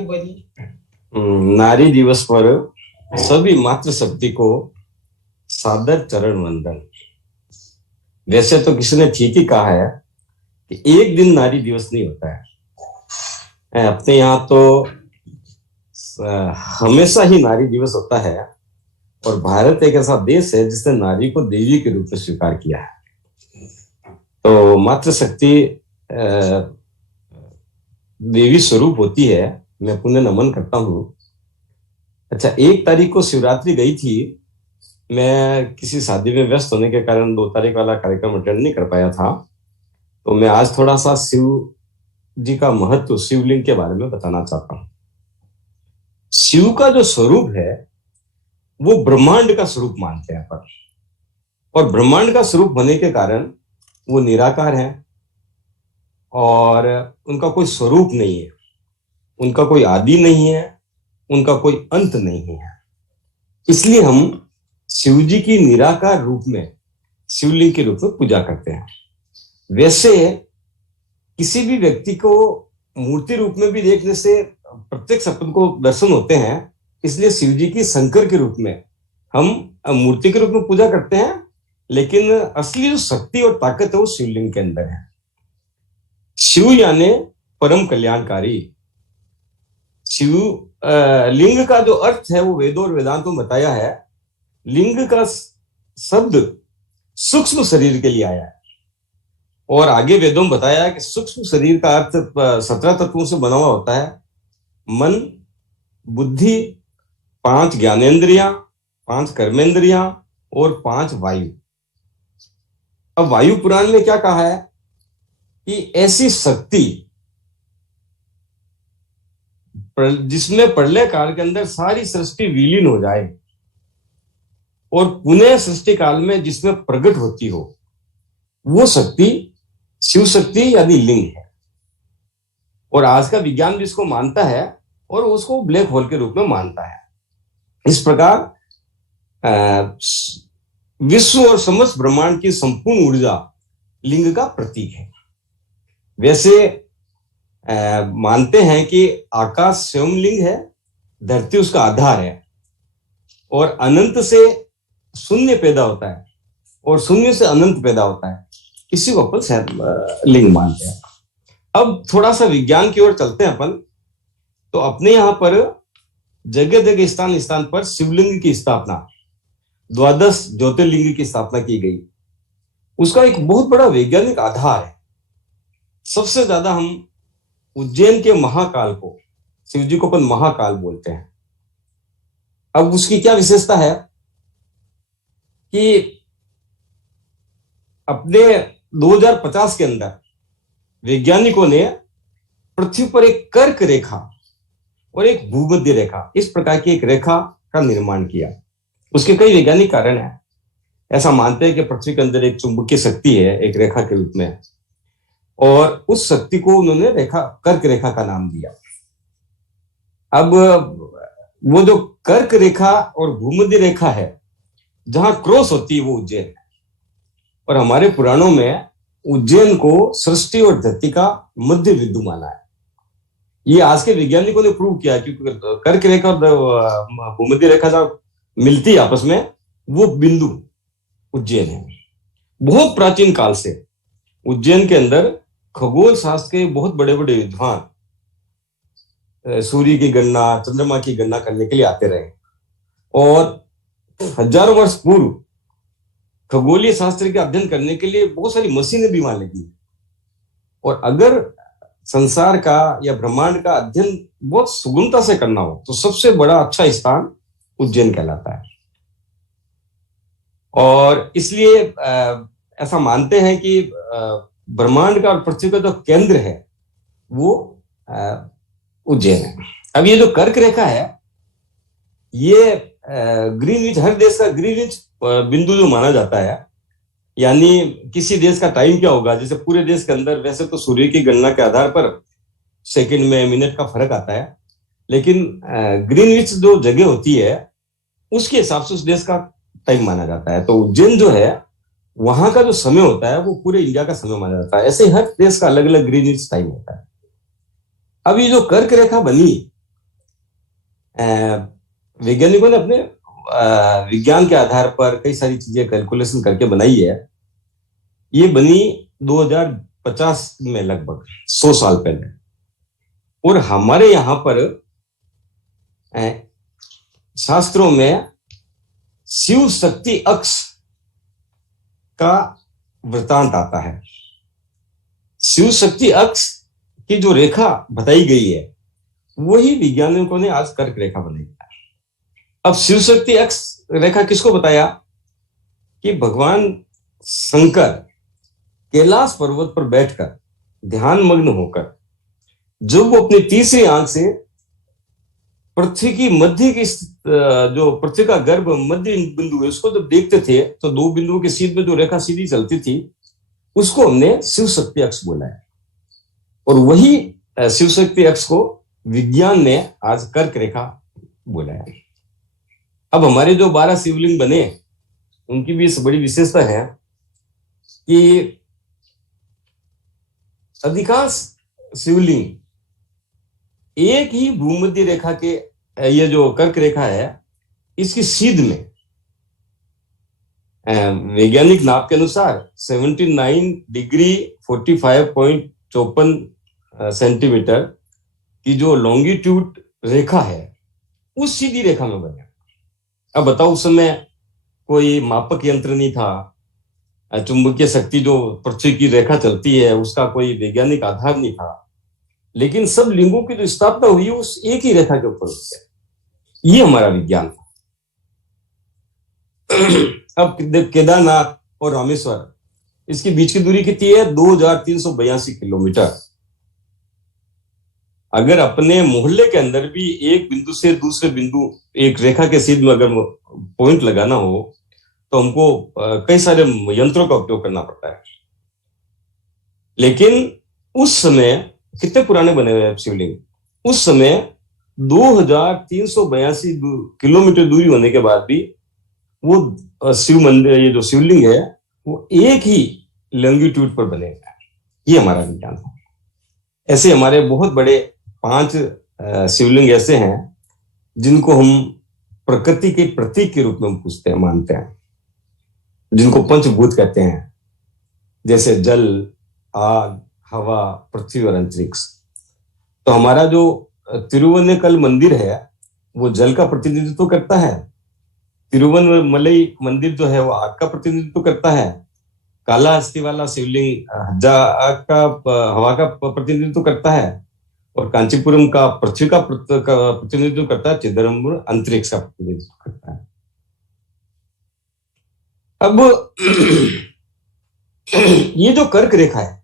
नारी बनी। नारी दिवस पर सभी मातृशक्ति को सादर चरण वंदन। वैसे तो किसी ने ठीक ही कहा है कि एक दिन नारी दिवस नहीं होता है। अपने यहाँ तो हमेशा ही नारी दिवस होता है, और भारत एक ऐसा देश है जिसने नारी को देवी के रूप में स्वीकार किया है। तो मातृशक्ति देवी स्वरूप होती है, मैं पुण्य नमन करता हूँ। अच्छा, 1 तारीख को शिवरात्रि गई थी। मैं किसी शादी में व्यस्त होने के कारण 2 तारीख वाला कार्यक्रम अटेंड नहीं कर पाया था। तो मैं आज थोड़ा सा शिव जी का महत्व, शिवलिंग के बारे में बताना चाहता हूँ। शिव का जो स्वरूप है वो ब्रह्मांड का स्वरूप मानते हैं अपन, और ब्रह्मांड का स्वरूप होने के कारण वो निराकार है और उनका कोई स्वरूप नहीं है, उनका कोई आदि नहीं है, उनका कोई अंत नहीं है। इसलिए हम शिव जी की निराकार रूप में, शिवलिंग के रूप में पूजा करते हैं। वैसे किसी भी व्यक्ति को मूर्ति रूप में भी देखने से प्रत्यक्ष अपन को दर्शन होते हैं, इसलिए शिव जी की शंकर के रूप में हम मूर्ति के रूप में पूजा करते हैं, लेकिन असली जो शक्ति और ताकत है वो शिवलिंग के अंदर है। शिव यानी परम कल्याणकारी। शिव लिंग का जो अर्थ है वो वेदों और वेदांतों में बताया है। लिंग का शब्द सूक्ष्म शरीर के लिए आया है, और आगे वेदों में बताया है कि सूक्ष्म शरीर का अर्थ 17 तत्वों से बना हुआ होता है। मन, बुद्धि, 5 ज्ञानेंद्रियां, 5 कर्मेंद्रियां और 5 वायु। अब वायु पुराण में क्या कहा है कि ऐसी शक्ति जिसमें प्रलय काल के अंदर सारी सृष्टि विलीन हो जाए और पुनः सृष्टि काल में जिसमें प्रकट होती हो, वो शक्ति शिव शक्ति यानी लिंग है। और आज का विज्ञान भी इसको मानता है और उसको ब्लैक होल के रूप में मानता है। इस प्रकार विश्व और समस्त ब्रह्मांड की संपूर्ण ऊर्जा लिंग का प्रतीक है। वैसे मानते हैं कि आकाश स्वयं लिंग है, धरती उसका आधार है, और अनंत से शून्य पैदा होता है और शून्य से अनंत पैदा होता है। इसी को अपन लिंग मानते हैं। अब थोड़ा सा विज्ञान की ओर चलते हैं अपन। तो अपने यहाँ पर जगह जगह स्थान स्थान पर शिवलिंग की स्थापना, 12 ज्योतिर्लिंग की स्थापना की गई। उसका एक बहुत बड़ा वैज्ञानिक आधार है। सबसे ज्यादा हम उज्जैन के महाकाल को, शिव जी को अपन महाकाल बोलते हैं। अब उसकी क्या विशेषता है कि अपने 2050 के अंदर वैज्ञानिकों ने पृथ्वी पर एक कर्क रेखा और एक भूमध्य रेखा, इस प्रकार की एक रेखा का निर्माण किया। उसके कई वैज्ञानिक कारण हैं। ऐसा मानते हैं कि पृथ्वी के अंदर एक चुंबकीय शक्ति है एक रेखा के रूप में, और उस शक्ति को उन्होंने कर्क रेखा का नाम दिया। अब वो जो कर्क रेखा और भूमध्य रेखा है, जहां क्रॉस होती है, वो उज्जैन है। और हमारे पुराणों में उज्जैन को सृष्टि और धरती का मध्य बिंदु माना है। ये आज के वैज्ञानिकों ने प्रूव किया, क्योंकि कर्क रेखा और भूमध्य रेखा जब मिलती है आपस में, वो बिंदु उज्जैन है। बहुत प्राचीन काल से उज्जैन के अंदर खगोल शास्त्र के बहुत बड़े बड़े विद्वान सूर्य की गणना, चंद्रमा की गणना करने के लिए आते रहे, और हजारों वर्ष पूर्व खगोलीय शास्त्र के अध्ययन करने के लिए बहुत सारी मशीनें भी वहां लगी। और अगर संसार का या ब्रह्मांड का अध्ययन बहुत सुगमता से करना हो तो सबसे बड़ा अच्छा स्थान उज्जैन कहलाता है। और इसलिए ऐसा मानते हैं कि ब्रह्मांड का और पृथ्वी का जो केंद्र है वो उज्जैन है। अब ये जो कर्क रेखा है, ये ग्रीनविच, हर देश का ग्रीनविच बिंदु जो माना जाता है, यानी किसी देश का टाइम क्या होगा, जैसे पूरे देश के अंदर वैसे तो सूर्य की गणना के आधार पर सेकंड में, मिनट का फर्क आता है, लेकिन ग्रीनविच जो जगह होती है उसके हिसाब से उस देश का टाइम माना जाता है। तो उज्जैन जो है, वहां का जो समय होता है वो पूरे इंडिया का समय माना जाता है। ऐसे हर देश का अलग अलग ग्रीनविच टाइम होता है। अब ये जो कर्क रेखा बनी, वैज्ञानिकों ने अपने विज्ञान के आधार पर कई सारी चीजें कैलकुलेशन करके बनाई है। ये बनी 2050 में, लगभग 100 साल पहले। और हमारे यहाँ पर शास्त्रों में शिव शक्ति अक्ष का वृतांत आता है। शिव शक्ति अक्ष की जो रेखा बताई गई है वही वैज्ञानिकों ने आज कर्क रेखा बनाई है। अब शिव शक्ति अक्ष रेखा किसको बताया कि भगवान शंकर कैलाश पर्वत पर बैठकर ध्यान मग्न होकर जब वो अपनी तीसरी आंख से पृथ्वी की मध्य की जो पृथ्वी का गर्भ मध्य बिंदु है उसको जब देखते थे तो दो बिंदुओं के सीध में जो रेखा सीधी चलती थी उसको हमने शिव शक्ति अक्ष बोला है। और वही शिव शक्ति अक्ष को विज्ञान ने आज कर्क रेखा बोला है। अब हमारे जो 12 शिवलिंग बने उनकी भी इस बड़ी विशेषता है कि अधिकांश शिवलिंग एक ही भूमध्य रेखा के, ये जो कर्क रेखा है इसकी सीध में वैज्ञानिक नाप के अनुसार 79 डिग्री 45.54 सेंटीमीटर की जो लॉन्गिट्यूड रेखा है उस सीधी रेखा में बने। अब बताओ, उस समय कोई मापक यंत्र नहीं था, चुंबकीय शक्ति जो पृथ्वी की रेखा चलती है उसका कोई वैज्ञानिक आधार नहीं था, लेकिन सब लिंगों की जो स्थापना हुई उस एक ही रेखा के ऊपर हुई है। ये हमारा विज्ञान था। अब केदारनाथ और रामेश्वर, इसके बीच की दूरी कितनी है? 2382 किलोमीटर। अगर अपने मोहल्ले के अंदर भी एक बिंदु से दूसरे बिंदु एक रेखा के सीध में अगर पॉइंट लगाना हो तो हमको कई सारे यंत्रों का उपयोग करना पड़ता है। लेकिन उस समय कितने पुराने बने हुए हैं शिवलिंग? उस समय 2382 किलोमीटर दूरी होने के बाद भी वो शिव मंदिर, ये जो शिवलिंग है वो एक ही लॉन्गिट्यूड पर बने हैं। ये हमारा विज्ञान है। ऐसे हमारे बहुत बड़े 5 शिवलिंग ऐसे हैं जिनको हम प्रकृति के प्रतीक के रूप में पूजते हैं, मानते हैं, जिनको पंचभूत कहते हैं, जैसे जल, आग, हवा, पृथ्वी और अंतरिक्ष। तो हमारा जो तिरुवन्नकल मंदिर है वो जल का प्रतिनिधित्व करता है, तिरुवन्नमलई मंदिर जो है वो आग का प्रतिनिधित्व करता है, काला अस्थि वाला शिवलिंग आग का हवा का प्रतिनिधित्व करता है, और कांचीपुरम का पृथ्वी का प्रतिनिधित्व करता है, चिदम्बरम अंतरिक्ष का प्रतिनिधित्व करता है। अब ये जो कर्क रेखा है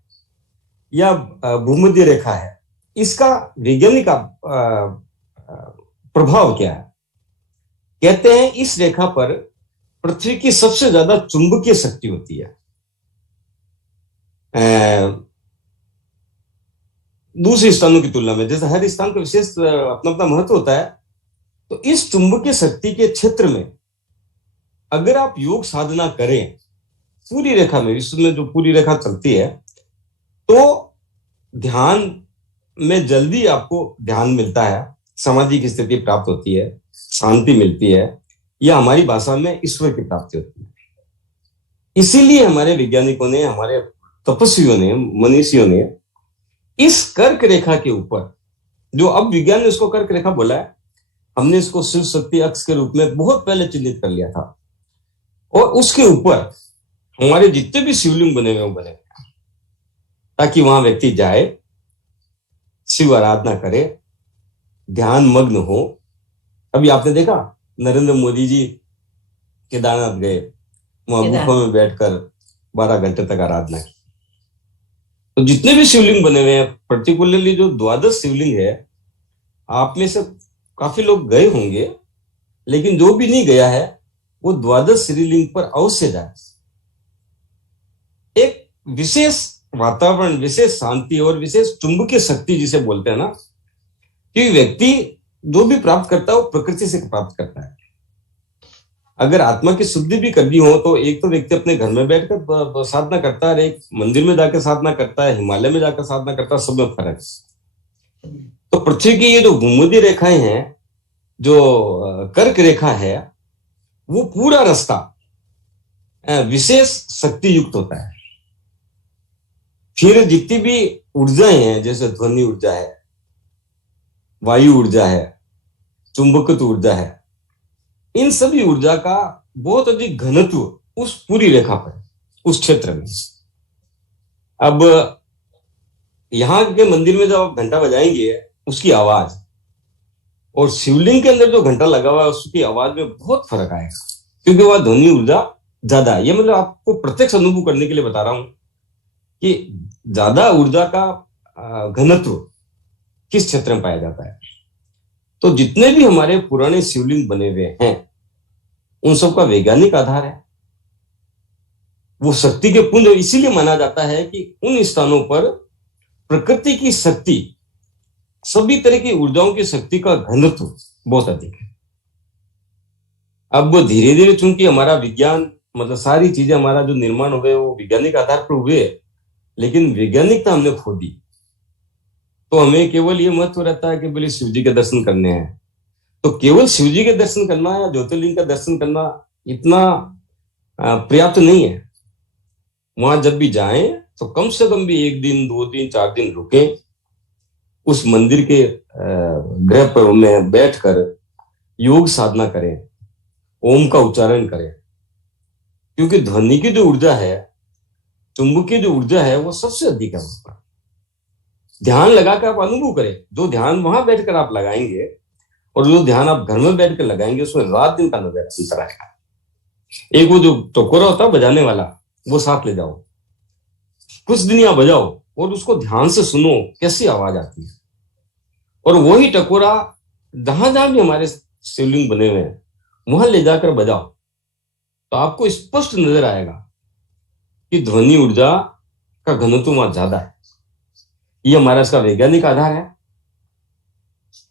या भूमध्य रेखा है, इसका वैज्ञानिक प्रभाव क्या है? कहते हैं इस रेखा पर पृथ्वी की सबसे ज्यादा चुंबकीय शक्ति होती है दूसरे स्थानों की तुलना में। जैसे हर स्थान का विशेष अपना अपना महत्व होता है, तो इस चुंबकीय शक्ति के क्षेत्र में अगर आप योग साधना करें पूरी रेखा में, विश्व में जो पूरी रेखा चलती है, तो ध्यान में जल्दी आपको ध्यान मिलता है, समाधि की स्थिति प्राप्त होती है, शांति मिलती है, या हमारी भाषा में ईश्वर की प्राप्ति होती है। इसीलिए हमारे वैज्ञानिकों ने, हमारे तपस्वियों ने, मनीषियों ने इस कर्क रेखा के ऊपर, जो अब विज्ञान ने उसको कर्क रेखा बोला है, हमने इसको शिव शक्ति अक्ष के रूप में बहुत पहले चिन्हित कर लिया था, और उसके ऊपर हमारे जितने भी शिवलिंग बने हुए बने, ताकि वहां व्यक्ति जाए, शिव आराधना करे, ध्यान मग्न हो। अभी आपने देखा नरेंद्र मोदी जी केदारनाथ गए, वहां गुफा में बैठकर 12 घंटे तक आराधना की। तो जितने भी शिवलिंग बने हुए हैं, पर्टिकुलरली जो 12 शिवलिंग है, आप में से काफी लोग गए होंगे, लेकिन जो भी नहीं गया है वो 12 शिवलिंग पर अवश्य जाए। एक विशेष वातावरण, विशेष शांति और विशेष चुंबकीय शक्ति जिसे बोलते हैं ना, कि व्यक्ति जो भी प्राप्त करता है वो प्रकृति से प्राप्त करता है। अगर आत्मा की शुद्धि भी करनी हो तो एक तो व्यक्ति अपने घर में बैठकर साधना करता है, एक मंदिर में जाकर साधना करता है, हिमालय में जाकर साधना करता है, सब में फर्क है। तो पृथ्वी की ये जो भूमध्य रेखाएं हैं, जो कर्क रेखा है, वो पूरा रास्ता विशेष शक्ति युक्त होता है। फिर जितनी भी ऊर्जाएं हैं, जैसे ध्वनि ऊर्जा है, वायु ऊर्जा है, चुंबकत्व ऊर्जा है, इन सभी ऊर्जा का बहुत अधिक घनत्व उस पूरी रेखा पर, उस क्षेत्र में। अब यहाँ के मंदिर में जब आप घंटा बजाएंगे, उसकी आवाज और शिवलिंग के अंदर जो घंटा लगा हुआ है उसकी आवाज में बहुत फर्क आएगा, क्योंकि वह ध्वनि ऊर्जा ज्यादा है। ये मतलब आपको प्रत्यक्ष अनुभव करने के लिए बता रहा हूं कि ज्यादा ऊर्जा का घनत्व किस क्षेत्र में पाया जाता है। तो जितने भी हमारे पुराने शिवलिंग बने हुए हैं, उन सबका वैज्ञानिक आधार है, वो शक्ति के पुंज। इसीलिए माना जाता है कि उन स्थानों पर प्रकृति की शक्ति, सभी तरह की ऊर्जाओं की शक्ति का घनत्व बहुत अधिक है। अब धीरे धीरे चूंकि हमारा विज्ञान, मतलब सारी चीजें, हमारा जो निर्माण हुए वो वैज्ञानिक आधार पर हुए, लेकिन वैज्ञानिकता हमने खो दी। तो हमें केवल ये महत्व रहता है कि बोले शिव जी के दर्शन करने हैं, तो केवल शिव जी के दर्शन करना या ज्योतिर्लिंग का दर्शन करना इतना पर्याप्त नहीं है। वहां जब भी जाएं तो कम से कम भी 1 दिन, 2 दिन, 4 दिन रुके, उस मंदिर के गृह पर में बैठकर योग साधना करें, ओम का उच्चारण करें, क्योंकि ध्वनि की जो ऊर्जा है, चुंबकीय जो ऊर्जा है, वो सबसे अधिक है वहां पर। ध्यान लगाकर आप अनुभव करें, जो ध्यान वहां बैठकर आप लगाएंगे और जो ध्यान आप घर में बैठकर लगाएंगे, उसमें रात दिन का नजर अंतर आएगा। एक वो जो टकोरा होता है बजाने वाला, वो साथ ले जाओ, कुछ दिन यहाँ बजाओ और उसको ध्यान से सुनो कैसी आवाज आती है। और वही टकोरा जहां जहां भी हमारे शिवलिंग बने हुए हैं वहां ले जाकर बजाओ, तो आपको स्पष्ट नजर आएगा कि ध्वनि ऊर्जा का घनत्व वहां ज्यादा है। ये हमारा इसका वैज्ञानिक आधार है।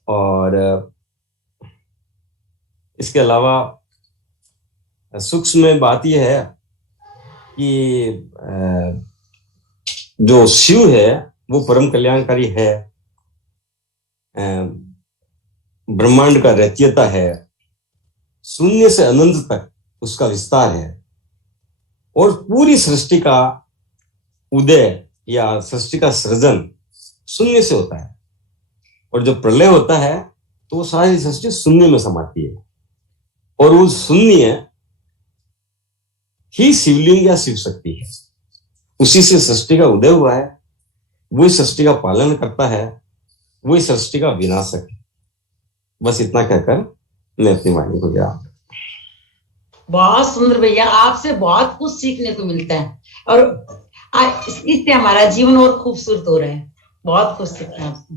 और इसके अलावा सूक्ष्म बात यह है कि जो शिव है वो परम कल्याणकारी है, ब्रह्मांड का रचयिता है, शून्य से अनंत तक उसका विस्तार है, और पूरी सृष्टि का उदय या सृष्टि का सृजन शून्य से होता है, और जब प्रलय होता है तो सारी सृष्टि शून्य में समाती है, और वो शून्य ही शिवलिंग या शिव शक्ति है। उसी से सृष्टि का उदय हुआ है, वही सृष्टि का पालन करता है, वही सृष्टि का विनाशक है। बस इतना कहकर मैं अपनी वाणी को विराम। बहुत सुंदर भैया, आपसे बहुत कुछ सीखने को मिलता है, और इससे हमारा जीवन और खूबसूरत हो रहा है। बहुत कुछ सीखना आपसे।